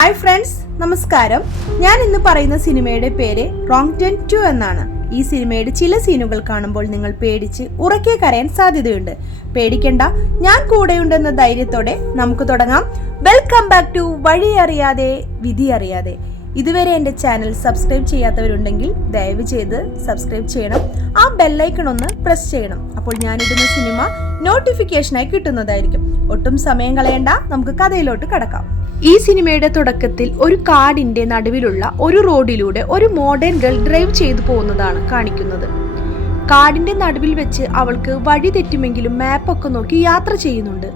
Hi friends, നമസ്കാരം. ഞാൻ ഇന്ന് പറയുന്ന സിനിമയുടെ പേര് റോങ് ടേൺ 2 എന്നാണ്. ഈ സിനിമയുടെ ചില സീനുകൾ കാണുമ്പോൾ നിങ്ങൾ പേടിച്ച് ഉറക്കെ കരയാൻ സാധ്യതയുണ്ട്. പേടിക്കണ്ട, ഞാൻ കൂടെയുണ്ടെന്ന ധൈര്യത്തോടെ നമുക്ക് തുടങ്ങാം. വെൽക്കം ബാക്ക് ടു വഴി അറിയാതെ വിധി അറിയാതെ. ഇതുവരെ എൻ്റെ ചാനൽ സബ്സ്ക്രൈബ് ചെയ്യാത്തവരുണ്ടെങ്കിൽ ദയവ് ചെയ്ത് സബ്സ്ക്രൈബ് ചെയ്യണം. ആ ബെല്ലൈക്കൺ ഒന്ന് പ്രസ് ചെയ്യണം. അപ്പോൾ ഞാനിടുന്ന സിനിമ നോട്ടിഫിക്കേഷനായി കിട്ടുന്നതായിരിക്കും. ഒട്ടും സമയം കളയണ്ട, നമുക്ക് കഥയിലോട്ട് കടക്കാം. ഈ സിനിമയുടെ തുടക്കത്തിൽ ഒരു കാടിന്റെ നടുവിലുള്ള ഒരു റോഡിലൂടെ ഒരു മോഡേൺ ഗേൾ ഡ്രൈവ് ചെയ്തു പോകുന്നതാണ് കാണിക്കുന്നത്. കാടിന്റെ നടുവിൽ വെച്ച് അവൾക്ക് വഴി തെറ്റുമെങ്കിലും മാപ്പൊക്കെ നോക്കി യാത്ര ചെയ്യുന്നുണ്ട്.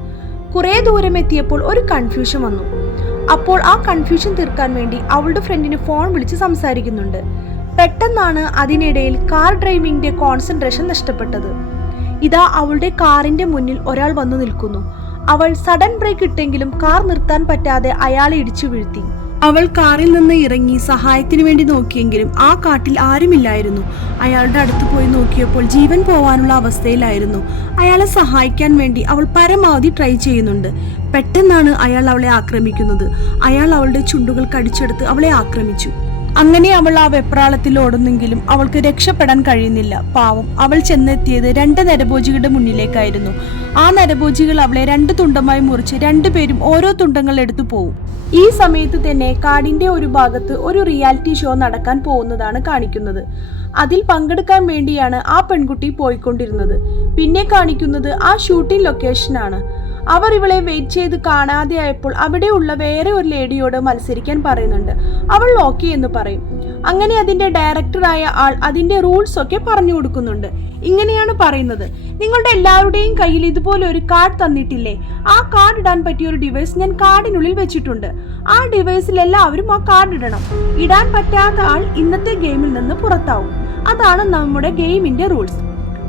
കുറെ ദൂരം എത്തിയപ്പോൾ ഒരു കൺഫ്യൂഷൻ വന്നു. അപ്പോൾ ആ കൺഫ്യൂഷൻ തീർക്കാൻ വേണ്ടി അവളുടെ ഫ്രണ്ടിന് ഫോൺ വിളിച്ച് സംസാരിക്കുന്നുണ്ട്. പെട്ടെന്നാണ് അതിനിടയിൽ കാർ ഡ്രൈവിംഗിന്റെ കോൺസെൻട്രേഷൻ നഷ്ടപ്പെട്ടത്. ഇതാ അവളുടെ കാറിന്റെ മുന്നിൽ ഒരാൾ വന്നു നിൽക്കുന്നു. അവൾ സഡൻ ബ്രേക്ക് ഇട്ടെങ്കിലും കാർ നിർത്താൻ പറ്റാതെ അയാളെ ഇടിച്ചു വീഴ്ത്തി. അവൾ കാറിൽ നിന്ന് ഇറങ്ങി സഹായത്തിന് വേണ്ടി നോക്കിയെങ്കിലും ആ കാട്ടിൽ ആരുമില്ലായിരുന്നു. അയാളുടെ അടുത്ത് പോയി നോക്കിയപ്പോൾ ജീവൻ പോവാനുള്ള അവസ്ഥയിലായിരുന്നു. അയാളെ സഹായിക്കാൻ വേണ്ടി അവൾ പരമാവധി ട്രൈ ചെയ്യുന്നുണ്ട്. പെട്ടെന്നാണ് അയാൾ അവളെ ആക്രമിക്കുന്നത്. അയാൾ അവളുടെ ചുണ്ടുകൾ കടിച്ചെടുത്ത് അവളെ ആക്രമിച്ചു. അങ്ങനെ അവൾ ആ വെപ്രാളത്തിൽ ഓടുന്നെങ്കിലും അവൾക്ക് രക്ഷപ്പെടാൻ കഴിയുന്നില്ല. പാവം, അവൾ ചെന്നെത്തിയത് 2 നരഭോജികളുടെ മുന്നിലേക്കായിരുന്നു. ആ നരഭോജികൾ അവളെ 2 തുണ്ടമായി മുറിച്ച് 2 പേരും ഓരോ തുണ്ടങ്ങൾ എടുത്തു പോവും. ഈ സമയത്ത് തന്നെ കാടിന്റെ ഒരു ഭാഗത്ത് ഒരു റിയാലിറ്റി ഷോ നടക്കാൻ പോകുന്നതാണ് കാണിക്കുന്നത്. അതിൽ പങ്കെടുക്കാൻ വേണ്ടിയാണ് ആ പെൺകുട്ടി പോയിക്കൊണ്ടിരുന്നത്. പിന്നെ കാണിക്കുന്നത് ആ ഷൂട്ടിംഗ് ലൊക്കേഷനാണ്. അവർ ഇവളെ വെയിറ്റ് ചെയ്ത് കാണാതെയായപ്പോൾ അവിടെയുള്ള വേറെ ഒരു ലേഡിയോട് മത്സരിക്കാൻ പറയുന്നുണ്ട്. അവൾ ഓക്കെ എന്ന് പറയും. അങ്ങനെ അതിന്റെ ഡയറക്ടറായ ആൾ അതിന്റെ റൂൾസ് ഒക്കെ പറഞ്ഞു കൊടുക്കുന്നുണ്ട്. ഇങ്ങനെയാണ് പറയുന്നത്: നിങ്ങളുടെ എല്ലാവരുടെയും കയ്യിൽ ഇതുപോലെ ഒരു കാർഡ് തന്നിട്ടില്ലേ? ആ കാർഡ് ഇടാൻ പറ്റിയ ഒരു ഡിവൈസ് ഞാൻ കാർഡിനുള്ളിൽ വെച്ചിട്ടുണ്ട്. ആ ഡിവൈസിൽ എല്ലാവരും ആ കാർഡ് ഇടണം. ഇടാൻ പറ്റാത്ത ആൾ ഇന്നത്തെ ഗെയിമിൽ നിന്ന് പുറത്താവും. അതാണ് നമ്മുടെ ഗെയിമിന്റെ റൂൾസ്.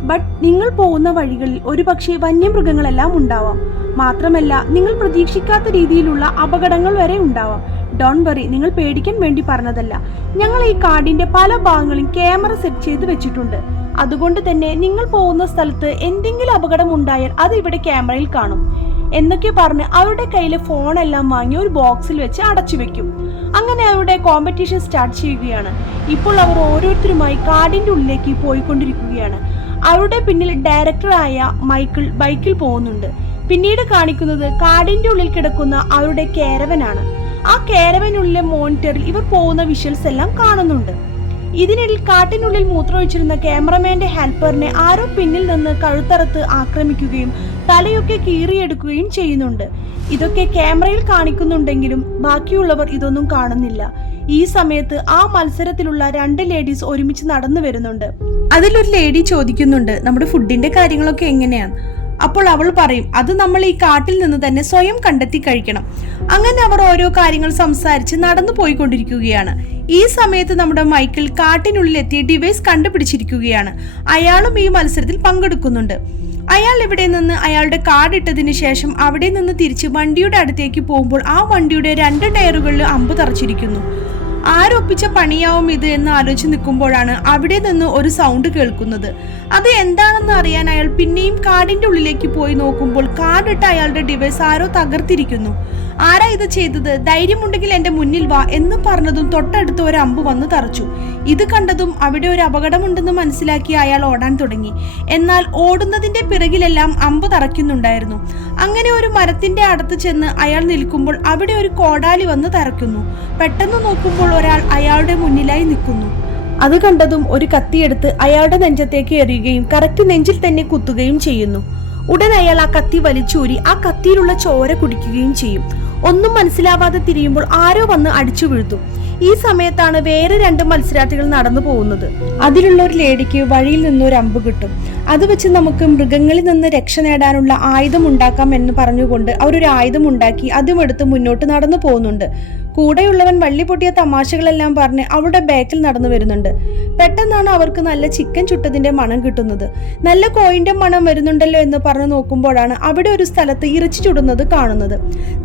ബട്ട് നിങ്ങൾ പോകുന്ന വഴികളിൽ ഒരുപക്ഷെ വന്യമൃഗങ്ങളെല്ലാം ഉണ്ടാവാം. മാത്രമല്ല, നിങ്ങൾ പ്രതീക്ഷിക്കാത്ത രീതിയിലുള്ള അപകടങ്ങൾ വരെ ഉണ്ടാവാം. ഡോണ്ട് വറി, നിങ്ങൾ പേടിക്കാൻ വേണ്ടി പറഞ്ഞതല്ല. ഞങ്ങൾ ഈ കാടിന്റെ പല ഭാഗങ്ങളും ക്യാമറ സെറ്റ് ചെയ്ത് വെച്ചിട്ടുണ്ട്. അതുകൊണ്ട് തന്നെ നിങ്ങൾ പോകുന്ന സ്ഥലത്ത് എന്തെങ്കിലും അപകടം ഉണ്ടായാൽ അത് ഇവിടെ ക്യാമറയിൽ കാണും എന്നൊക്കെ പറഞ്ഞ് അവരുടെ കയ്യിലെ ഫോണെല്ലാം വാങ്ങി ഒരു ബോക്സിൽ വെച്ച് അടച്ചു വെക്കും. അങ്ങനെ അവരുടെ കോമ്പറ്റീഷൻ സ്റ്റാർട്ട് ചെയ്യുകയാണ്. ഇപ്പോൾ അവർ ഓരോരുത്തരുമായി കാടിന്റെ ഉള്ളിലേക്ക് പോയിക്കൊണ്ടിരിക്കുകയാണ്. അവരുടെ പിന്നിൽ ഡയറക്ടറായ മൈക്കിൾ ബൈക്കിൽ പോകുന്നുണ്ട്. പിന്നീട് കാണിക്കുന്നത് കാടിന്റെ ഉള്ളിൽ കിടക്കുന്ന അവരുടെ കാരവനാണ്. ആ കാരവനുള്ളിലെ മോണിറ്ററിൽ ഇവർ പോകുന്ന വിഷ്വൽസ് എല്ലാം കാണുന്നുണ്ട്. ഇതിനിടയിൽ കാട്ടിനുള്ളിൽ മൂത്രമൊഴിച്ചിരുന്ന ക്യാമറമാന്റെ ഹെൽപ്പറിനെ ആരോ പിന്നിൽ നിന്ന് കഴുത്തറത്ത് ആക്രമിക്കുകയും തലയൊക്കെ കീറിയെടുക്കുകയും ചെയ്യുന്നുണ്ട്. ഇതൊക്കെ ക്യാമറയിൽ കാണിക്കുന്നുണ്ടെങ്കിലും ബാക്കിയുള്ളവർ ഇതൊന്നും കാണുന്നില്ല. ഈ സമയത്ത് ആ മത്സരത്തിലുള്ള 2 ലേഡീസ് ഒരുമിച്ച് നടന്നു വരുന്നുണ്ട്. അതിലൊരു ലേഡി ചോദിക്കുന്നുണ്ട്, നമ്മുടെ ഫുഡിന്റെ കാര്യങ്ങളൊക്കെ എങ്ങനെയാണ്? അപ്പോൾ അവൾ പറയും, അത് നമ്മൾ ഈ കാട്ടിൽ നിന്ന് തന്നെ സ്വയം കണ്ടെത്തി കഴിക്കണം. അങ്ങനെ അവർ ഓരോ കാര്യങ്ങൾ സംസാരിച്ച് നടന്നു പോയിക്കൊണ്ടിരിക്കുകയാണ്. ഈ സമയത്ത് നമ്മുടെ മൈക്കിൾ കാട്ടിനുള്ളിൽ എത്തിയ ഡിവൈസ് കണ്ടുപിടിച്ചിരിക്കുകയാണ്. അയാളും ഈ മത്സരത്തിൽ പങ്കെടുക്കുന്നുണ്ട്. അയാൾ ഇവിടെ നിന്ന് അയാളുടെ കാർഡ് ഇട്ടതിന് ശേഷം അവിടെ നിന്ന് തിരിച്ച് വണ്ടിയുടെ അടുത്തേക്ക് പോകുമ്പോൾ ആ വണ്ടിയുടെ 2 ടയറുകളിൽ അമ്പ് തറച്ചിരിക്കുന്നു. ആരൊപ്പിച്ച പണിയാവും ഇത് എന്ന് ആലോചിച്ച് നിൽക്കുമ്പോഴാണ് അവിടെ നിന്ന് ഒരു സൗണ്ട് കേൾക്കുന്നത്. അത് എന്താണെന്ന് അറിയാൻ അയാൾ പിന്നെയും കാടിന്റെ ഉള്ളിലേക്ക് പോയി നോക്കുമ്പോൾ കാർഡിട്ട അയാളുടെ ഡിവൈസ് ആരോ തകർത്തിരിക്കുന്നു. ആരാ ഇത് ചെയ്തത്? ധൈര്യമുണ്ടെങ്കിൽ എന്റെ മുന്നിൽ വാ എന്ന് പറഞ്ഞതും തൊട്ടടുത്ത് ഒരു അമ്പ് വന്ന് തറച്ചു. ഇത് കണ്ടതും അവിടെ ഒരു അപകടമുണ്ടെന്ന് മനസ്സിലാക്കി അയാൾ ഓടാൻ തുടങ്ങി. എന്നാൽ ഓടുന്നതിന്റെ പിറകിലെല്ലാം അമ്പ് തറയ്ക്കുന്നുണ്ടായിരുന്നു. അങ്ങനെ ഒരു മരത്തിന്റെ അടുത്ത് ചെന്ന് അയാൾ നിൽക്കുമ്പോൾ അവിടെ ഒരു കോടാലി വന്ന് തറയ്ക്കുന്നു. പെട്ടെന്ന് നോക്കുമ്പോൾ ഒരാൾ അയാളുടെ മുന്നിലായി നിൽക്കുന്നു. അത് കണ്ടതും ഒരു കത്തിയെടുത്ത് അയാളുടെ നെഞ്ചത്തേക്ക് എറിയുകയും കറക്റ്റ് നെഞ്ചിൽ തന്നെ കുത്തുകയും ചെയ്യുന്നു. ഉടൻ അയാൾ ആ കത്തി വലിച്ചൂരി ആ കത്തിയിലുള്ള ചോര കുടിക്കുകയും ചെയ്യും. ഒന്നും മനസ്സിലാവാതെ തിരിയുമ്പോൾ ആരോ വന്ന് അടിച്ചു വീഴ്ത്തും. ഈ സമയത്താണ് വേറെ 2 മത്സരാർത്ഥികൾ നടന്നു പോകുന്നത്. അതിലുള്ള ഒരു ലേഡിക്ക് വഴിയിൽ നിന്ന് ഒരു അമ്പ് കിട്ടും. അത് വെച്ച് നമുക്ക് മൃഗങ്ങളിൽ നിന്ന് രക്ഷ നേടാനുള്ള ആയുധം ഉണ്ടാക്കാം എന്ന് പറഞ്ഞുകൊണ്ട് അവരൊരു ആയുധം ഉണ്ടാക്കി അതും എടുത്ത് മുന്നോട്ട് നടന്നു പോകുന്നുണ്ട്. കൂടെയുള്ളവൻ വള്ളി പൊട്ടിയ തമാശകളെല്ലാം പറഞ്ഞ് അവളുടെ ബാക്കിൽ നടന്നു വരുന്നുണ്ട്. പെട്ടെന്നാണ് അവർക്ക് നല്ല ചിക്കൻ ചുട്ടതിന്റെ മണം കിട്ടുന്നത്. നല്ല കോയിന്റെ മണം വരുന്നുണ്ടല്ലോ എന്ന് പറഞ്ഞു നോക്കുമ്പോഴാണ് അവിടെ ഒരു സ്ഥലത്ത് ഇറച്ചി ചുടുന്നത് കാണുന്നത്.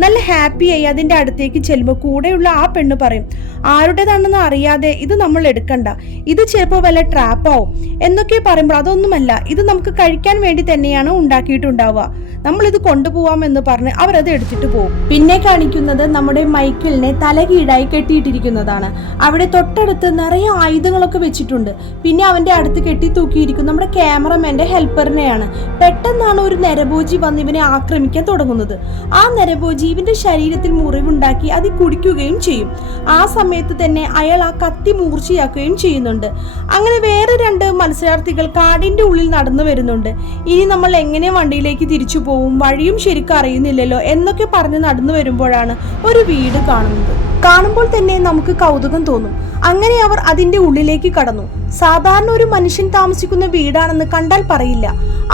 നല്ല ഹാപ്പിയായി അതിന്റെ അടുത്തേക്ക് ചെല്ലുമ്പോൾ കൂടെയുള്ള ആ പെണ്ണ് പറയും, ആരുടേതാണെന്ന് അറിയാതെ ഇത് നമ്മൾ എടുക്കണ്ട, ഇത് ചിലപ്പോൾ വല്ല ട്രാപ്പാവും എന്നൊക്കെ പറയുമ്പോൾ അതൊന്നുമല്ല, ഇത് നമുക്ക് കഴിക്കാൻ വേണ്ടി തന്നെയാണ് ഉണ്ടാക്കിയിട്ടുണ്ടാവുക, നമ്മൾ ഇത് കൊണ്ടുപോവാം എന്ന് പറഞ്ഞ് അവരത് എടുത്തിട്ട് പോകും. പിന്നെ കാണിക്കുന്നത് നമ്മുടെ മൈക്കിളിനെ തലകീഴായി കെട്ടിയിട്ടിരിക്കുന്നതാണ്. അവിടെ തൊട്ടടുത്ത് നിറയെ ആയുധങ്ങളൊക്കെ വെച്ചിട്ടുണ്ട്. പിന്നെ അവന്റെ അടുത്ത് കെട്ടി തൂക്കിയിരിക്കുന്ന നമ്മുടെ ക്യാമറമാന്റെ ഹെൽപ്പറിനെയാണ്. പെട്ടെന്നാണ് ഒരു നരഭോജി വന്ന് ഇവനെ ആക്രമിക്കാൻ തുടങ്ങുന്നത്. ആ നരഭോജി ഇവന്റെ ശരീരത്തിൽ മുറിവുണ്ടാക്കി അത് കുടിക്കുകയും ചെയ്യും. ആ സമയത്ത് തന്നെ അയാൾ ആ കത്തി മൂർച്ചയാക്കുകയും ചെയ്യുന്നുണ്ട്. അങ്ങനെ വേറെ 2 മത്സരാർത്ഥികൾ കാടിന്റെ ഉള്ളിൽ നടന്നു വരുന്നുണ്ട്. ഇനി നമ്മൾ എങ്ങനെ വണ്ടിയിലേക്ക് തിരിച്ചു പോകും, വഴിയും ശരിക്കും അറിയുന്നില്ലല്ലോ എന്നൊക്കെ പറഞ്ഞ് നടന്നു വരുമ്പോഴാണ് ഒരു വീട് കാണുന്നത്. കാണുമ്പോൾ തന്നെ നമുക്ക് കൗതുകം തോന്നും. അങ്ങനെ അവർ അതിന്റെ ഉള്ളിലേക്ക് കടന്നു. സാധാരണ ഒരു മനുഷ്യൻ താമസിക്കുന്ന വീടാണെന്ന് കണ്ടാൽ പറയില്ല.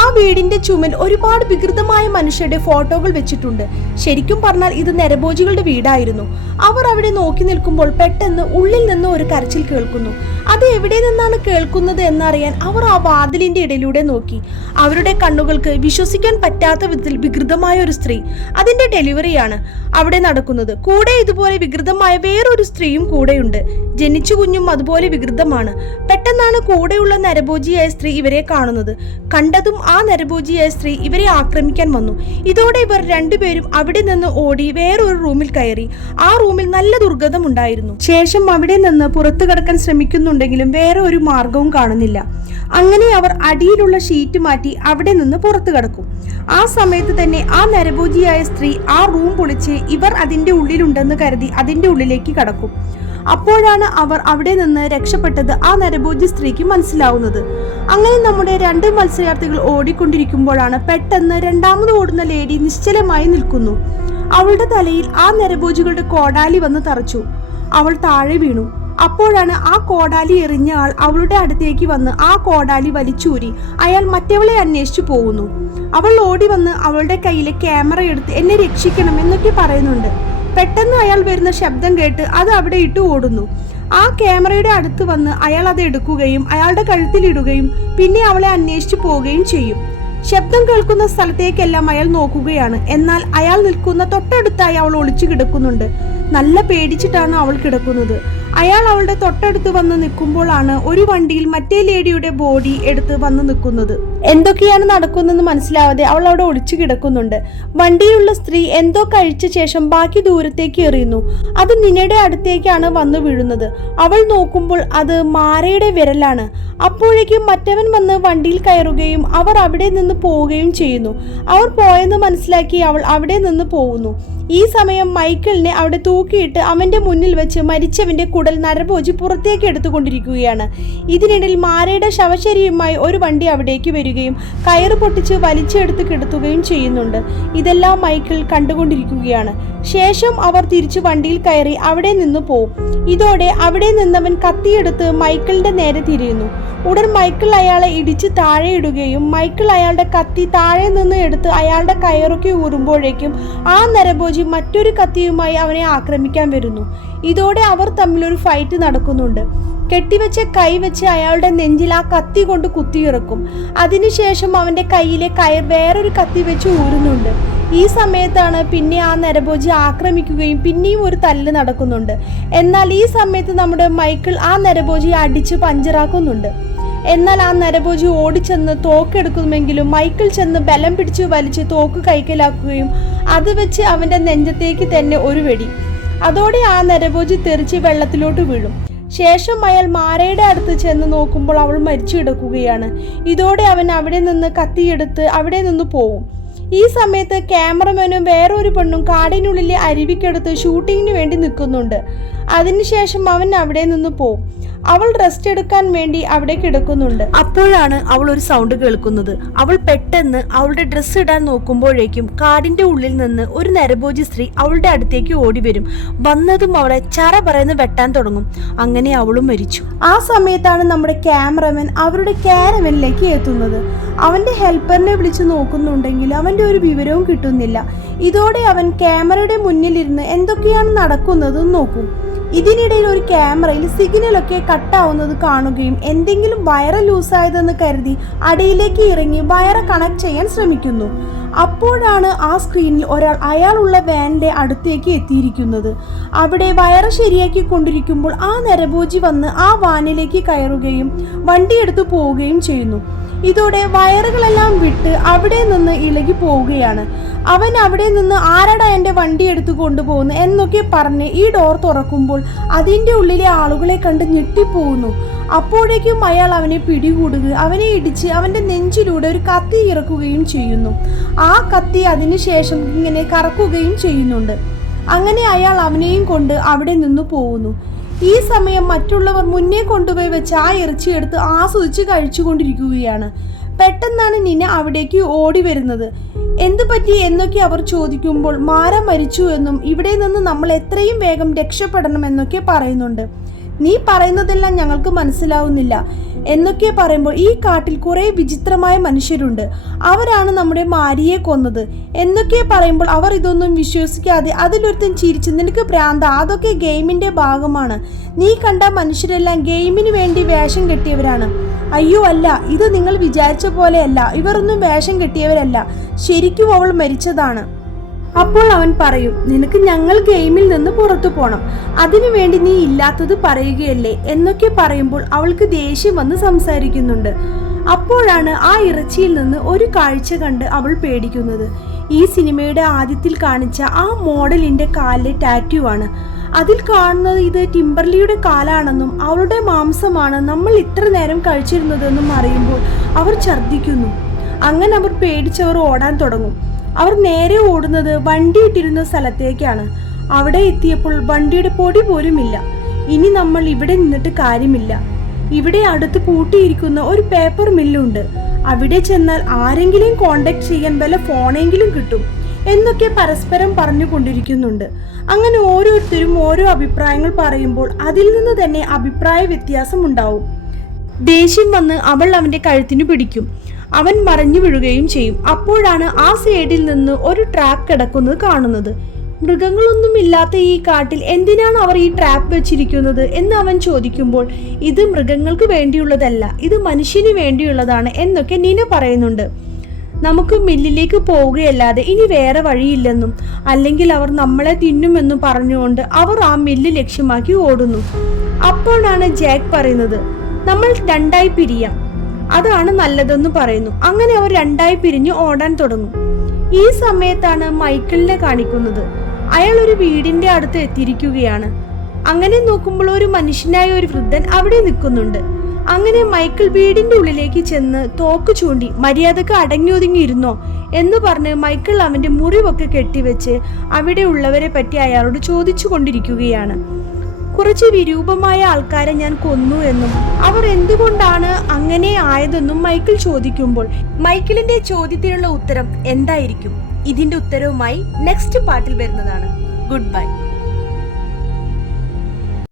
ആ വീടിന്റെ ചുമൽ ഒരുപാട് വികൃതമായ മനുഷ്യരുടെ ഫോട്ടോകൾ വെച്ചിട്ടുണ്ട്. ശരിക്കും പറഞ്ഞാൽ ഇത് നരഭോജികളുടെ വീടായിരുന്നു. അവർ അവിടെ നോക്കി നിൽക്കുമ്പോൾ പെട്ടെന്ന് ഉള്ളിൽ നിന്ന് ഒരു കരച്ചിൽ കേൾക്കുന്നു. അത് എവിടെ നിന്നാണ് കേൾക്കുന്നത് എന്നറിയാൻ അവർ ആ വാതിലിന്റെ ഇടയിലൂടെ നോക്കി. അവരുടെ കണ്ണുകൾക്ക് വിശ്വസിക്കാൻ പറ്റാത്ത വിധത്തിൽ വികൃതമായ ഒരു സ്ത്രീ, അതിന്റെ ഡെലിവറിയാണ് അവിടെ നടക്കുന്നത്. കൂടെ ഇതുപോലെ വികൃതമായ വേറൊരു സ്ത്രീയും കൂടെയുണ്ട്. ജനിച്ചു കുഞ്ഞും അതുപോലെ വികൃതമാണ്. പെട്ടെന്നാണ് കൂടെയുള്ള നരഭോജിയായ സ്ത്രീ ഇവരെ കാണുന്നത്. കണ്ടതും ആ നരഭോജിയായ സ്ത്രീ ഇവരെ ആക്രമിക്കാൻ വന്നു. ഇതോടെ ഇവർ 2 പേരും അവിടെ നിന്ന് ഓടി വേറൊരു റൂമിൽ കയറി. ആ റൂമിൽ നല്ല ദുർഗന്ധം ഉണ്ടായിരുന്നു. ശേഷം അവിടെ നിന്ന് പുറത്തു കടക്കാൻ ശ്രമിക്കുന്നുണ്ടെങ്കിലും വേറെ ഒരു മാർഗവും കാണുന്നില്ല. അങ്ങനെ അവർ അടിയിലുള്ള ഷീറ്റ് മാറ്റി അവിടെ നിന്ന് പുറത്തു കടക്കും. ആ സമയത്ത് തന്നെ ആ നരഭോജിയായ സ്ത്രീ ആ റൂം പൊളിച്ച് ഇവർ അതിന്റെ ഉള്ളിലുണ്ടെന്ന് കരുതി അതിന്റെ ഉള്ളിലേക്ക് കടക്കും. അപ്പോഴാണ് അവർ അവിടെ നിന്ന് രക്ഷപ്പെട്ടത് ആ നരഭോജി സ്ത്രീക്ക് മനസ്സിലാവുന്നത്. അങ്ങനെ നമ്മുടെ 2 മത്സരാർത്ഥികൾ ഓടിക്കൊണ്ടിരിക്കുമ്പോഴാണ് പെട്ടെന്ന് രണ്ടാമത് ഓടുന്ന ലേഡി നിശ്ചലമായി നിൽക്കുന്നു. അവളുടെ തലയിൽ ആ നരഭോജികളുടെ കോടാലി വന്ന് തറച്ചു. അവൾ താഴെ വീണു. അപ്പോഴാണ് ആ കോടാലി എറിഞ്ഞ ആൾ അവളുടെ അടുത്തേക്ക് വന്ന് ആ കോടാലി വലിച്ചൂരി അയാൾ മറ്റവളെ അന്വേഷിച്ചു പോകുന്നു. അവൾ ഓടി വന്ന് അവളുടെ കയ്യിലെ ക്യാമറ എടുത്ത് എന്നെ രക്ഷിക്കണം എന്നൊക്കെ പറയുന്നുണ്ട്. പെട്ടെന്ന് അയാൾ വരുന്ന ശബ്ദം കേട്ട് അത് അവിടെ ഇട്ട് ഓടുന്നു. ആ ക്യാമറയുടെ അടുത്ത് വന്ന് അയാൾ അത് എടുക്കുകയും അയാളുടെ കഴുത്തിലിടുകയും പിന്നെ അവളെ അന്വേഷിച്ചു പോവുകയും ചെയ്യും. ശബ്ദം കേൾക്കുന്ന സ്ഥലത്തേക്കെല്ലാം അയാൾ നോക്കുകയാണ്. എന്നാൽ അയാൾ നിൽക്കുന്ന തൊട്ടടുത്തായി അവൾ ഒളിച്ചു കിടക്കുന്നുണ്ട്. നല്ല പേടിച്ചിട്ടാണ് അവൾ കിടക്കുന്നത്. അയാൾ അവളുടെ തൊട്ടടുത്ത് വന്ന് നിൽക്കുമ്പോഴാണ് ഒരു വണ്ടിയിൽ മറ്റേ ലേഡിയുടെ ബോഡി എടുത്ത് വന്ന് നിൽക്കുന്നത്. എന്തൊക്കെയാണ് നടക്കുന്നതെന്ന് മനസ്സിലാവാതെ അവൾ അവിടെ ഒളിച്ചു കിടക്കുന്നുണ്ട്. വണ്ടിയിലുള്ള സ്ത്രീ എന്തോ കഴിച്ച ശേഷം ബാക്കി ദൂരത്തേക്ക് എറിയുന്നു. അത് നിനയുടെ അടുത്തേക്കാണ് വന്നു വീഴുന്നത്. അവൾ നോക്കുമ്പോൾ അത് മാരയുടെ വിരലാണ്. അപ്പോഴേക്കും മറ്റവൻ വന്ന് വണ്ടിയിൽ കയറുകയും അവർ അവിടെ നിന്ന് പോവുകയും ചെയ്യുന്നു. അവർ പോയെന്ന് മനസ്സിലാക്കി അവൾ അവിടെ നിന്ന് പോകുന്നു. ഈ സമയം മൈക്കിളിനെ അവിടെ തൂക്കിയിട്ട് അവന്റെ മുന്നിൽ വെച്ച് മരിച്ചവന്റെ കുടൽ നരഭോജി പുറത്തേക്ക് എടുത്തുകൊണ്ടിരിക്കുകയാണ്. ഇതിനിടയിൽ മാരയുടെ ശവശരീരവുമായി ഒരു വണ്ടി അവിടേക്ക് വരികയും കയറ് പൊട്ടിച്ച് വലിച്ചെടുത്ത് കിടത്തുകയും ചെയ്യുന്നുണ്ട്. ഇതെല്ലാം മൈക്കിൾ കണ്ടുകൊണ്ടിരിക്കുകയാണ്. ശേഷം അവർ തിരിച്ചു വണ്ടിയിൽ കയറി അവിടെ നിന്ന് പോവും. ഇതോടെ അവിടെ നിന്നവൻ കത്തിയെടുത്ത് മൈക്കിളിന്റെ നേരെ തിരിയുന്നു. ഉടൻ മൈക്കിൾ അയാളെ ഇടിച്ച് താഴെ ഇടുകയും മൈക്കിൾ അയാളുടെ കത്തി താഴെ നിന്ന് എടുത്ത് അയാളുടെ കയറൊക്കെ ഊറുമ്പോഴേക്കും ആ നരഭോജി മറ്റൊരു കത്തിയുമായി അവനെ ആക്രമിക്കാൻ വരുന്നു. ഇതോടെ അവർ തമ്മിലൊരു ഫൈറ്റ് നടക്കുന്നുണ്ട്. കെട്ടിവെച്ച കൈ വെച്ച് അയാളുടെ നെഞ്ചിൽ ആ കത്തി കൊണ്ട് കുത്തിയിറക്കും. അതിനുശേഷം അവന്റെ കയ്യിലെ കയർ വേറൊരു കത്തി വെച്ച് ഊരുന്നുണ്ട്. ഈ സമയത്താണ് പിന്നെ ആ നരഭോജി ആക്രമിക്കുകയും പിന്നെയും ഒരു തല്ല് നടക്കുന്നുണ്ട്. എന്നാൽ ഈ സമയത്ത് നമ്മുടെ മൈക്കിൾ ആ നരഭോജിയെ അടിച്ച് പഞ്ചറാക്കുന്നുണ്ട്. എന്നാൽ ആ നരഭോജി ഓടിച്ചെന്ന് തോക്കെടുക്കുമെങ്കിലും മൈക്കിൾ ചെന്ന് ബലം പിടിച്ച് വലിച്ച് തോക്ക് കൈക്കലാക്കുകയും അത് വെച്ച് അവന്റെ നെഞ്ചത്തേക്ക് തന്നെ ഒരു വെടി. അതോടെ ആ നരഭോജി തെറിച്ച് വെള്ളത്തിലോട്ട് വീഴും. ശേഷം അയാൾ മാരയുടെ അടുത്ത് ചെന്ന് നോക്കുമ്പോൾ അവൾ മരിച്ചു കിടക്കുകയാണ്. ഇതോടെ അവൻ അവിടെ നിന്ന് കത്തിയെടുത്ത് അവിടെ നിന്ന് പോവും. ഈ സമയത്ത് ക്യാമറമാനും വേറൊരു പെണ്ണും കാടിനുള്ളിലെ അരുവിക്കടുത്ത് ഷൂട്ടിങ്ങിന് വേണ്ടി നിൽക്കുന്നുണ്ട്. അതിനുശേഷം അവൻ അവിടെ നിന്ന് പോവും. അവൾ റെസ്റ്റ് എടുക്കാൻ വേണ്ടി അവിടെ കിടക്കുന്നുണ്ട്. അപ്പോഴാണ് അവൾ ഒരു സൗണ്ട് കേൾക്കുന്നത്. അവൾ പെട്ടെന്ന് അവളുടെ ഡ്രസ്സ് ഇടാൻ നോക്കുമ്പോഴേക്കും കാടിന്റെ ഉള്ളിൽ നിന്ന് ഒരു നരഭോജി സ്ത്രീ അവളുടെ അടുത്തേക്ക് ഓടി വരും. വന്നതും അവളെ ചറ പറയുന്ന വെട്ടാൻ തുടങ്ങും. അങ്ങനെ അവളും മരിച്ചു. ആ സമയത്താണ് നമ്മുടെ ക്യാമറമാൻ അവരുടെ ക്യാരവനിലേക്ക് എത്തുന്നത്. അവന്റെ ഹെൽപ്പറിനെ വിളിച്ചു നോക്കുന്നുണ്ടെങ്കിൽ അവന്റെ ഒരു വിവരവും കിട്ടുന്നില്ല. ഇതോടെ അവൻ ക്യാമറയുടെ മുന്നിലിരുന്ന് എന്തൊക്കെയാണ് നടക്കുന്നത് നോക്കും. ഇതിനിടയിൽ ഒരു ക്യാമറയിൽ സിഗ്നലൊക്കെ കട്ടാവുന്നത് കാണുകയും എന്തെങ്കിലും വയറ് ലൂസായതെന്ന് കരുതി അടിയിലേക്ക് ഇറങ്ങി വയറ് കണക്ട് ചെയ്യാൻ ശ്രമിക്കുന്നു. അപ്പോഴാണ് ആ സ്ക്രീനിൽ ഒരാൾ അയാളുള്ള വാനിന്റെ അടുത്തേക്ക് എത്തിയിരിക്കുന്നത്. അവിടെ വയറ് ശരിയാക്കി കൊണ്ടിരിക്കുമ്പോൾ ആ നരഭോജി വന്ന് ആ വാനിലേക്ക് കയറുകയും വണ്ടി എടുത്തു പോവുകയും ചെയ്യുന്നു. ഇതോടെ വയറുകളെല്ലാം വിട്ട് അവിടെ നിന്ന് ഇളകി പോവുകയാണ്. അവൻ അവിടെ നിന്ന് ആരടാ എൻ്റെ വണ്ടി എടുത്തു കൊണ്ടുപോകുന്നു എന്നൊക്കെ പറഞ്ഞ് ഈ ഡോർ തുറക്കുമ്പോൾ അതിൻ്റെ ഉള്ളിലെ ആളുകളെ കണ്ട് ഞെട്ടിപ്പോകുന്നു. അപ്പോഴേക്കും അയാൾ അവനെ പിടികൂടുകയും അവനെ ഇടിച്ച് അവൻ്റെ നെഞ്ചിലൂടെ ഒരു കത്തി ഇറക്കുകയും ചെയ്യുന്നു. ആ കത്തി അതിനുശേഷം ഇങ്ങനെ കറക്കുകയും ചെയ്യുന്നുണ്ട്. അങ്ങനെ അയാൾ അവനെയും കൊണ്ട് അവിടെ നിന്ന് പോകുന്നു. ഈ സമയം മറ്റുള്ളവർ മുന്നേ കൊണ്ടുപോയി വെച്ച് ആ ഇറച്ചിയെടുത്ത് ആസ്വദിച്ച് കഴിച്ചുകൊണ്ടിരിക്കുകയാണ്. പെട്ടെന്നാണ് നിന അവിടേക്ക് ഓടി വരുന്നത്. എന്തു പറ്റി എന്നൊക്കെ അവർ ചോദിക്കുമ്പോൾ മാര മരിച്ചു എന്നും ഇവിടെ നിന്ന് നമ്മൾ എത്രയും വേഗം രക്ഷപ്പെടണം എന്നൊക്കെ പറയുന്നുണ്ട്. നീ പറയുന്നതെല്ലാം ഞങ്ങൾക്ക് മനസ്സിലാവുന്നില്ല എന്നൊക്കെ പറയുമ്പോൾ ഈ കാട്ടിൽ കുറെ വിചിത്രമായ മനുഷ്യരുണ്ട്, അവരാണ് നമ്മുടെ മാരിയെ കൊന്നത് എന്നൊക്കെ പറയുമ്പോൾ അവർ ഇതൊന്നും വിശ്വസിക്കാതെ അതിലൊരുത്തൻ ചിരിച്ച് നിനക്ക് ഭ്രാന്ത, അതൊക്കെ ഗെയിമിന്റെ ഭാഗമാണ്, നീ കണ്ട മനുഷ്യരെല്ലാം ഗെയിമിന് വേണ്ടി വേഷം കെട്ടിയവരാണ്. അയ്യോ അല്ല, ഇത് നിങ്ങൾ വിചാരിച്ച പോലെയല്ല, ഇവരൊന്നും വേഷം കെട്ടിയവരല്ല, ശരിക്കും അവൾ മരിച്ചതാണ്. അപ്പോൾ അവൻ പറയും, നിനക്ക് ഞങ്ങൾ ഗെയിമിൽ നിന്ന് പുറത്തു പോകണം, അതിനുവേണ്ടി നീ ഇല്ലാത്തത് പറയുകയല്ലേ എന്നൊക്കെ പറയുമ്പോൾ അവൾക്ക് ദേഷ്യം വന്ന് സംസാരിക്കുന്നുണ്ട്. അപ്പോഴാണ് ആ ഇറച്ചിയിൽ നിന്ന് ഒരു കാഴ്ച കണ്ട് അവൾ പേടിക്കുന്നത്. ഈ സിനിമയുടെ ആദ്യത്തിൽ കാണിച്ച ആ മോഡലിന്റെ കാലിലെ ടാറ്റു ആണ്. അതിൽ കാണുന്നത് ഇത് ടിംബർലിയുടെ കാലാണെന്നും അവളുടെ മാംസമാണ് നമ്മൾ ഇത്ര നേരം കഴിച്ചിരുന്നതെന്നും അറിയുമ്പോൾ അവർ ഛർദ്ദിക്കുന്നു. അങ്ങനെ അവർ പേടിച്ചവർ ഓടാൻ തുടങ്ങും. അവർ നേരെ ഓടുന്നത് വണ്ടി ഇട്ടിരുന്ന സ്ഥലത്തേക്കാണ്. അവിടെ എത്തിയപ്പോൾ വണ്ടിയുടെ പൊടി പോലും ഇല്ല. ഇനി നമ്മൾ ഇവിടെ നിന്നിട്ട് കാര്യമില്ല, ഇവിടെ അടുത്ത് പൂട്ടിയിരിക്കുന്ന ഒരു പേപ്പർ മില്ലുണ്ട്, അവിടെ ചെന്നാൽ ആരെങ്കിലും കോണ്ടാക്ട് ചെയ്യാൻ വല്ല ഫോണെങ്കിലും കിട്ടും എന്നൊക്കെ പരസ്പരം പറഞ്ഞുകൊണ്ടിരിക്കുന്നുണ്ട്. അങ്ങനെ ഓരോരുത്തരും ഓരോ അഭിപ്രായങ്ങൾ പറയുമ്പോൾ അതിൽ നിന്ന് തന്നെ അഭിപ്രായ വ്യത്യാസം ഉണ്ടാവും. ദേഷ്യം വന്ന് അവൾ അവന്റെ കഴുത്തിന് പിടിക്കും. അവൻ മറിഞ്ഞു വീഴുകയും ചെയ്യും. അപ്പോഴാണ് ആ സൈഡിൽ നിന്ന് ഒരു ട്രാപ്പ് കിടക്കുന്നത് കാണുന്നത്. മൃഗങ്ങളൊന്നുമില്ലാത്ത ഈ കാട്ടിൽ എന്തിനാണ് അവർ ഈ ട്രാപ്പ് വെച്ചിരിക്കുന്നത് എന്ന് അവൻ ചോദിക്കുമ്പോൾ ഇത് മൃഗങ്ങൾക്ക് വേണ്ടിയുള്ളതല്ല, ഇത് മനുഷ്യന് വേണ്ടിയുള്ളതാണ് എന്നൊക്കെ നീന പറയുന്നുണ്ട്. നമുക്ക് മില്ലിലേക്ക് പോവുകയല്ലാതെ ഇനി വേറെ വഴിയില്ലെന്നും അല്ലെങ്കിൽ അവർ നമ്മളെ തിന്നുമെന്നും പറഞ്ഞുകൊണ്ട് അവർ ആ മില്ല് ലക്ഷ്യമാക്കി ഓടുന്നു. അപ്പോഴാണ് ജാക്ക് പറയുന്നത്, നമ്മൾ രണ്ടായി പിരിയാം, അതാണ് നല്ലതെന്ന് പറയുന്നു. അങ്ങനെ അവർ രണ്ടായി പിരിഞ്ഞ് ഓടാൻ തുടങ്ങും. ഈ സമയത്താണ് മൈക്കിളിനെ കാണിക്കുന്നത്. അയാൾ ഒരു വീടിന്റെ അടുത്ത് എത്തിയിരിക്കുകയാണ്. അങ്ങനെ നോക്കുമ്പോൾ ഒരു മനുഷ്യനായ ഒരു വൃദ്ധൻ അവിടെ നിൽക്കുന്നുണ്ട്. അങ്ങനെ മൈക്കിൾ വീടിന്റെ ഉള്ളിലേക്ക് ചെന്ന് തോക്ക് ചൂണ്ടി മര്യാദക്ക് അടങ്ങിയൊതുങ്ങിയിരുന്നോ എന്ന് പറഞ്ഞ് മൈക്കിൾ അവന്റെ മുറിവൊക്കെ കെട്ടിവെച്ച് അവിടെ ഉള്ളവരെ പറ്റി അയാളോട് ചോദിച്ചു കൊണ്ടിരിക്കുകയാണ്. കുറച്ച് വിരൂപമായ ആൾക്കാരെ ഞാൻ കൊന്നു എന്നും അവർ എന്തുകൊണ്ടാണ് അങ്ങനെ ആയതെന്നും മൈക്കിൾ ചോദിക്കുമ്പോൾ മൈക്കിളിന്റെ ചോദ്യത്തിനുള്ള ഉത്തരം എന്തായിരിക്കും? ഇതിന്റെ ഉത്തരവുമായി നെക്സ്റ്റ് പാർട്ടിൽ വരുന്നതാണ്. Good bye.